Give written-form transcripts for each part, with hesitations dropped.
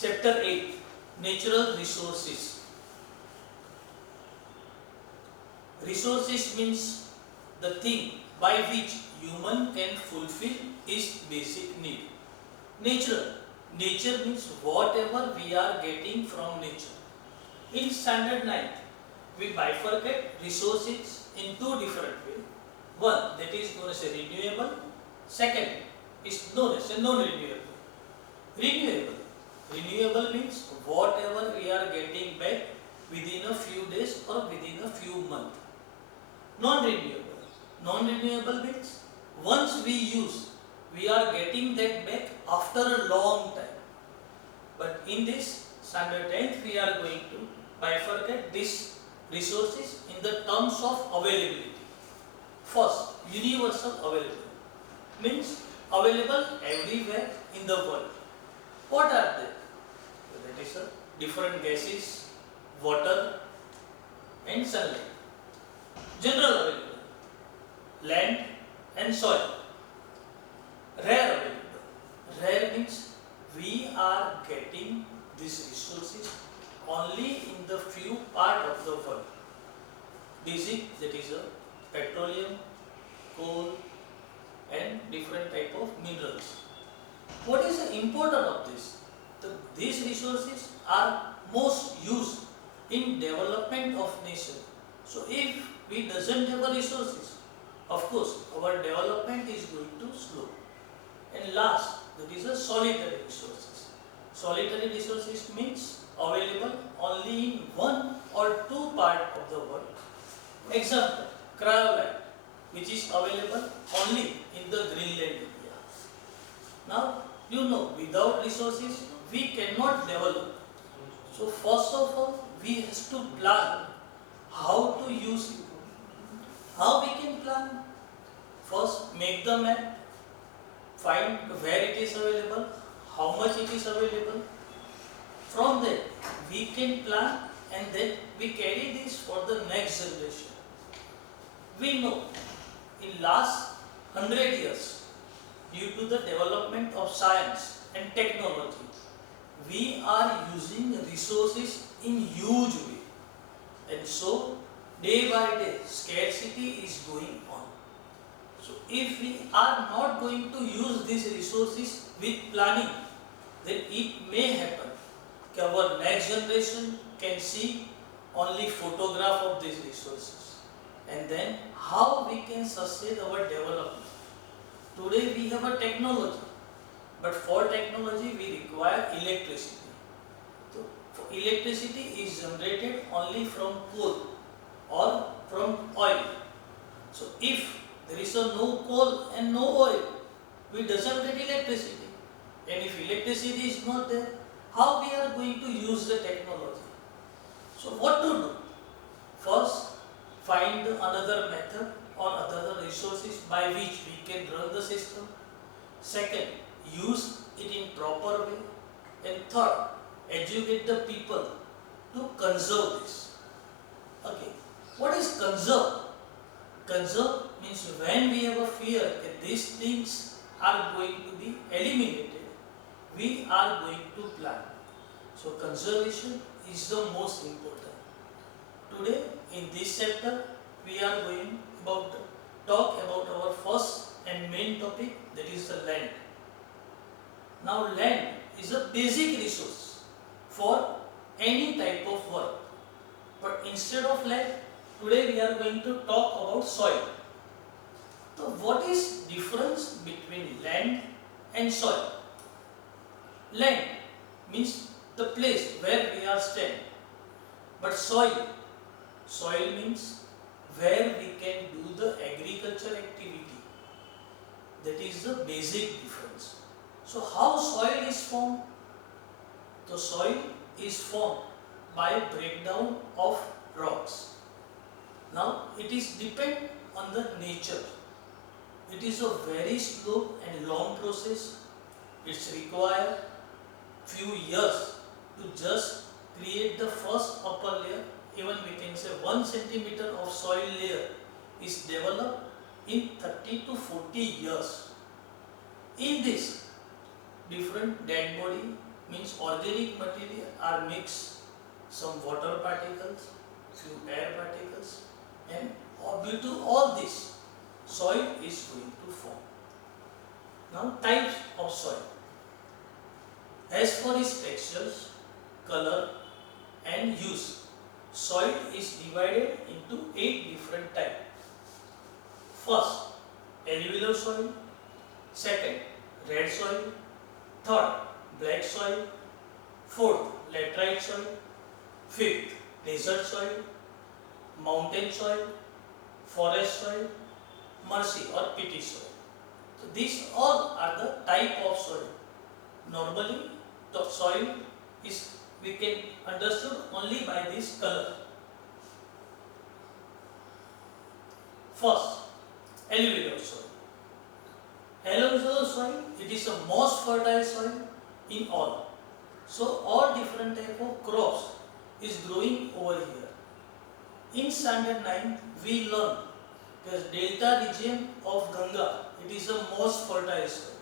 Chapter 8, Natural Resources. Resources means the thing by which human can fulfill his basic need. Natural. Nature means whatever we are getting from nature. In standard 9, we bifurcate resources in two different ways. One, that is known as a renewable. Second is known as a non-renewable. Renewable. Renewable means whatever we are getting back within a few days or within a few months. Non-renewable. Non-renewable means once we use, we are getting that back after a long time. But in this standard 10th, we are going to bifurcate these resources in the terms of availability. First, universal available means available everywhere in the world. What are they? That is different gases, water and sunlight. General available, land and soil. Rare available. Rare means we are getting these resources only in the few part of the world. Basic, that is petroleum, coal and different type of minerals. What is the importance of this? These resources are most used in development of nation. So if we doesn't have resources, of course our development is going to slow. And last, that is a solitary resources. Solitary resources means available only in one or two part of the world. Example, cryolite, which is available only in the Greenland area. Now, you know, without resources, we cannot develop. So first of all, we have to plan how to use it. How we can plan? First, make the map, find where it is available, how much it is available. From there, we can plan and then we carry this for the next generation. We know in last 100 years, due to the development of science and technology, we are using resources in huge way. And so, day by day, scarcity is going on. So, if we are not going to use these resources with planning, then it may happen that our next generation can see only photograph of these resources. And then how we can sustain our development. Today we have a technology, but for technology we require electricity. So, electricity is generated only from coal or from oil. So if there is no coal and no oil, we doesn't get electricity. And if electricity is not there, how we are going to use the technology? So what to do? First, find another method or other resources by which we can run the system. Second, use it in proper way. And third, educate the people to conserve this. Okay, what is conserve? Conserve means when we have a fear that these things are going to be eliminated, we are going to plan. So conservation is the most important. Today in this chapter we are going about talk about our first and main topic, that is the land. Now land is a basic resource for any type of work. But instead of land, today we are going to talk about soil. So what is difference between land and soil? Land means the place where we are staying. But soil means where we can do the agriculture activity. That is the basic difference. So how soil is formed? The soil is formed by breakdown of rocks. Now it is depend on the nature. It is a very slow and long process. It's require few years to just create the first upper layer. Even we can say 1 centimeter of soil layer is developed in 30 to 40 years. In this, different dead body means organic material are mixed, some water particles, few air particles, and due to all this, soil is going to form. Now, types of soil. As for its textures, color, and use, soil is divided into 8 different types. First, alluvial soil. Second, red soil. Third, black soil. Fourth, laterite soil. Fifth, desert soil. Mountain soil. Forest soil. Marshy or peaty soil. So these all are the type of soil. Normally, the soil is we can understood only by this color. First, alluvial soil. Alluvial soil, it is the most fertile soil in all. So all different type of crops is growing over here. In standard 9, we learn that delta region of Ganga, it is the most fertile soil.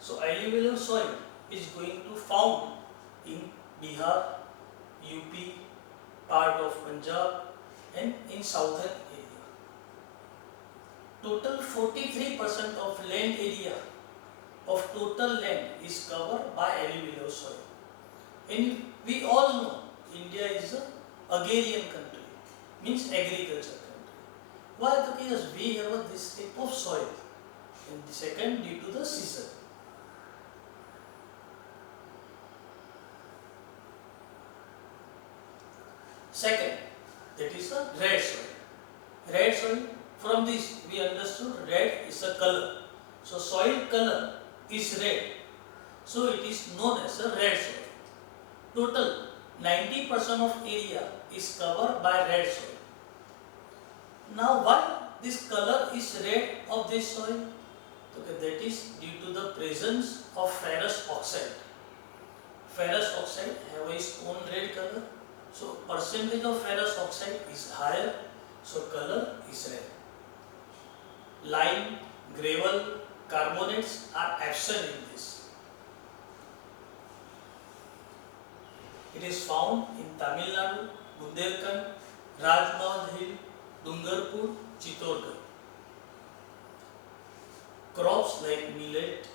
So alluvial soil is going to found in Bihar, UP, part of Punjab and in southern area. Total 43% of land area of total land is covered by alluvial soil. And we all know India is an agrarian country, means agriculture country. Why? Because we have this type of soil. And the second, due to the season. Second, that is a red soil. Red soil, from this we understood red is a color. So soil color is red. So it is known as a red soil. Total 90% of area is covered by red soil. Now why this color is red of this soil? Okay, that is due to the presence of ferrous oxide. Ferrous oxide have its own red color. So percentage of ferrous oxide is higher, so color is red. Lime, gravel, carbonates are absent in this. It is found in Tamil Nadu, Bundelkhand, Rajmahal Hill, Dungarpur, Chittorgarh. Crops like millet,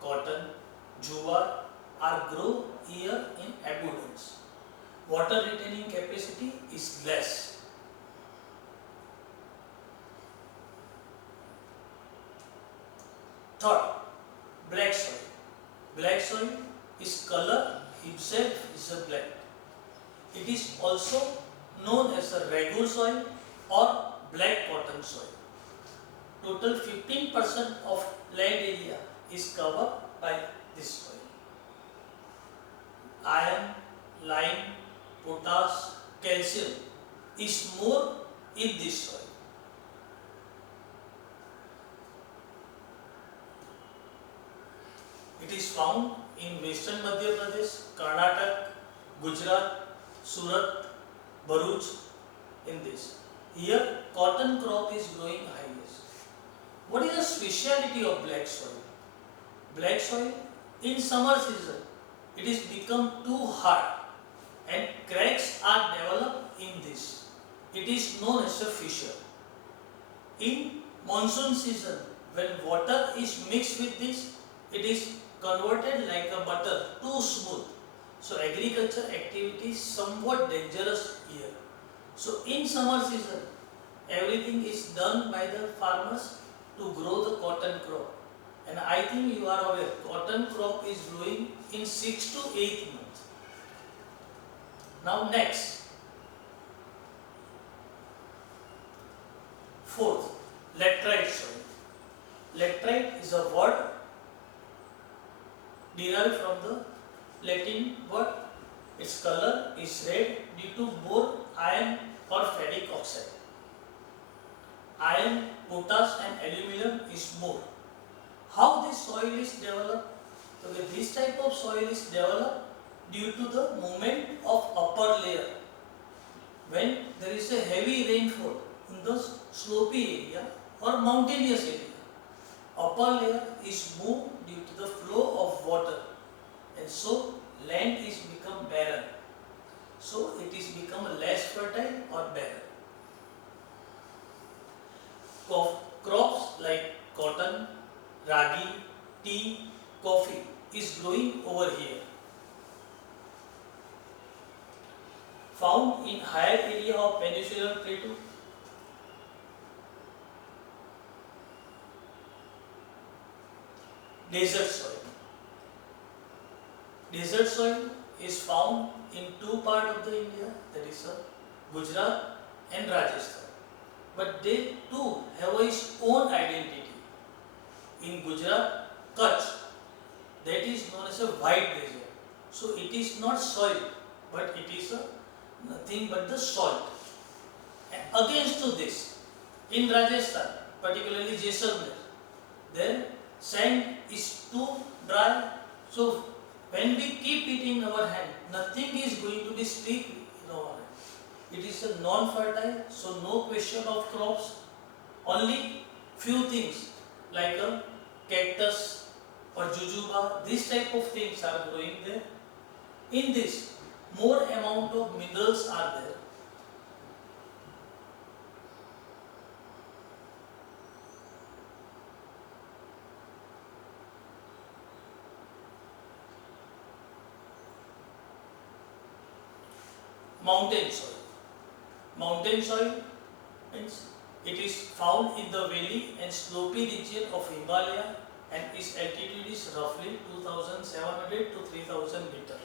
cotton, jowar are grown here in abundance. Water retaining capacity is less. Third, black soil. Black soil is color itself is a black. It is also known as a ragu soil or black cotton soil. Total 15% of land area is covered by this soil. Iron, lime, potash, calcium is more in this soil. It is found in western Madhya Pradesh, Karnataka, Gujarat, Surat, Bharuch in this. Here cotton crop is growing highest. What is the speciality of black soil? Black soil in summer season it is become too hard and cracks are developed in this. It is known as a fissure. In monsoon season when water is mixed with this, it is converted like a butter, too smooth. So agriculture activity is somewhat dangerous here. So in summer season, everything is done by the farmers to grow the cotton crop. And I think you are aware, cotton crop is growing in 6 to 8 months. Now next, fourth, laterite soil. Laterite is a word derived from the Latin word. Its color is red due to more iron or ferric oxide. Iron, potash and aluminum is more. How this soil is developed? Okay, this type of soil is developed due to the movement of upper layer. When there is a heavy rainfall in the slopy area or mountainous area, upper layer is moved due to the flow of water, and so land is become barren. So it is become less fertile or barren. Crops like cotton, ragi, tea, coffee is growing over here. Found in higher area of peninsular plateau. Desert soil. Desert soil is found in two parts of the India, that is Gujarat and Rajasthan. But they too have its own identity. In Gujarat, Kutch, that is known as a white desert. So it is not soil, but it is nothing but the salt. And against to this, in Rajasthan, particularly Jaisalmer, their sand is too dry. So when we keep it in our hand, nothing is going to be stick in our hand. It is a non-fertile, so no question of crops. Only few things like a cactus or jujuba, this type of things are growing there. In this, more amount of minerals are there. Mountain soil. Mountain soil means it is found in the valley and slopy region of Himalaya and its altitude is roughly 2700 to 3000 meter.